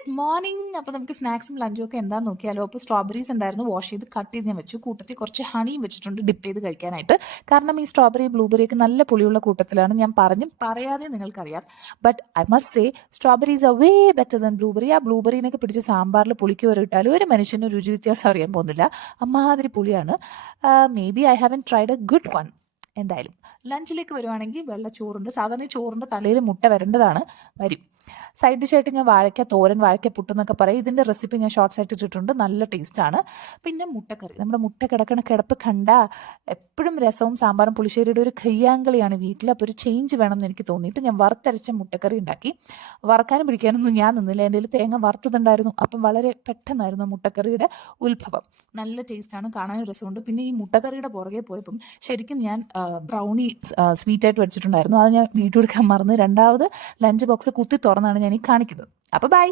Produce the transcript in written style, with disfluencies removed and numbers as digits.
Good morning. അപ്പോൾ നമുക്ക് സ്നാക്സും ലഞ്ചും ഒക്കെ എന്താണെന്ന് നോക്കിയാലോ. അപ്പോൾ സ്ട്രോബെറീസ് ഉണ്ടായിരുന്നു, വാഷ് ചെയ്ത് കട്ട് ചെയ്ത് ഞാൻ വെച്ചു. കൂട്ടത്തിൽ കുറച്ച് ഹണിയും വെച്ചിട്ടുണ്ട് ഡിപ്പ് ചെയ്ത് കഴിക്കാനായിട്ട്. കാരണം ഈ സ്ട്രോബെറി ബ്ലൂബെറി ഒക്കെ നല്ല പുളിയുള്ള കൂട്ടത്തിലാണ്, ഞാൻ പറയാതെ നിങ്ങൾക്കറിയാം. But I must say strawberries are way better than blueberry. ആ ബ്ലൂബെറിനൊക്കെ പിടിച്ച് സാമ്പാറിൽ പുളിക്ക് വരെ ഇട്ടാലും ഒരു മനുഷ്യന് രുചി വ്യത്യാസം അറിയാൻ പോകുന്നില്ല. അമ്മാതിരി പുളിയാണ്. Maybe I haven't tried a good one. എന്തായാലും ലഞ്ചിലേക്ക് വരുവാണെങ്കിൽ വെള്ളച്ചോറുണ്ട്. സാധാരണ ചോറിൻ്റെ തലയിൽ മുട്ട വരേണ്ടതാണ്, വരും. സൈഡ് ഡിഷായിട്ട് ഞാൻ വാഴയ്ക്ക തോരൻ, വാഴയ്ക്ക പുട്ടെന്നൊക്കെ പറയും. ഇതിൻ്റെ റെസിപ്പി ഞാൻ ഷോർട്സ് ആയിട്ട് ഇട്ടിട്ടുണ്ട്, നല്ല ടേസ്റ്റാണ്. പിന്നെ മുട്ടക്കറി, നമ്മുടെ മുട്ട കിടക്കണ കിടപ്പ് കണ്ട എപ്പോഴും രസവും സാമ്പാറും പുളിശ്ശേരിയുടെ ഒരു കയ്യാങ്കളിയാണ് വീട്ടിൽ. അപ്പോൾ ഒരു ചേഞ്ച് വേണമെന്ന് എനിക്ക് തോന്നിയിട്ട് ഞാൻ വറുത്തരച്ച മുട്ടക്കറി ഉണ്ടാക്കി. വറക്കാനും പിടിക്കാനൊന്നും ഞാൻ നിന്നില്ല, എൻ്റെ കയ്യിൽ തേങ്ങ വറുത്തതുണ്ടായിരുന്നു. അപ്പം വളരെ പെട്ടെന്നായിരുന്നു മുട്ടക്കറിയുടെ ഉത്ഭവം. നല്ല ടേസ്റ്റാണ്, കാണാനും രസമുണ്ട്. പിന്നെ ഈ മുട്ടക്കറിയുടെ പുറകെ പോയപ്പം ശരിക്കും ഞാൻ ബ്രൗണി സ്വീറ്റായിട്ട് വെച്ചിട്ടുണ്ടായിരുന്നു, അത് ഞാൻ വീഡിയോ എടുക്കാൻ മറന്ന് രണ്ടാമത് ലഞ്ച് ബോക്സ് കുത്തി തുറന്നാണ് ഞാൻ ഈ കാണിക്കുന്നത്. അപ്പോൾ ബൈ.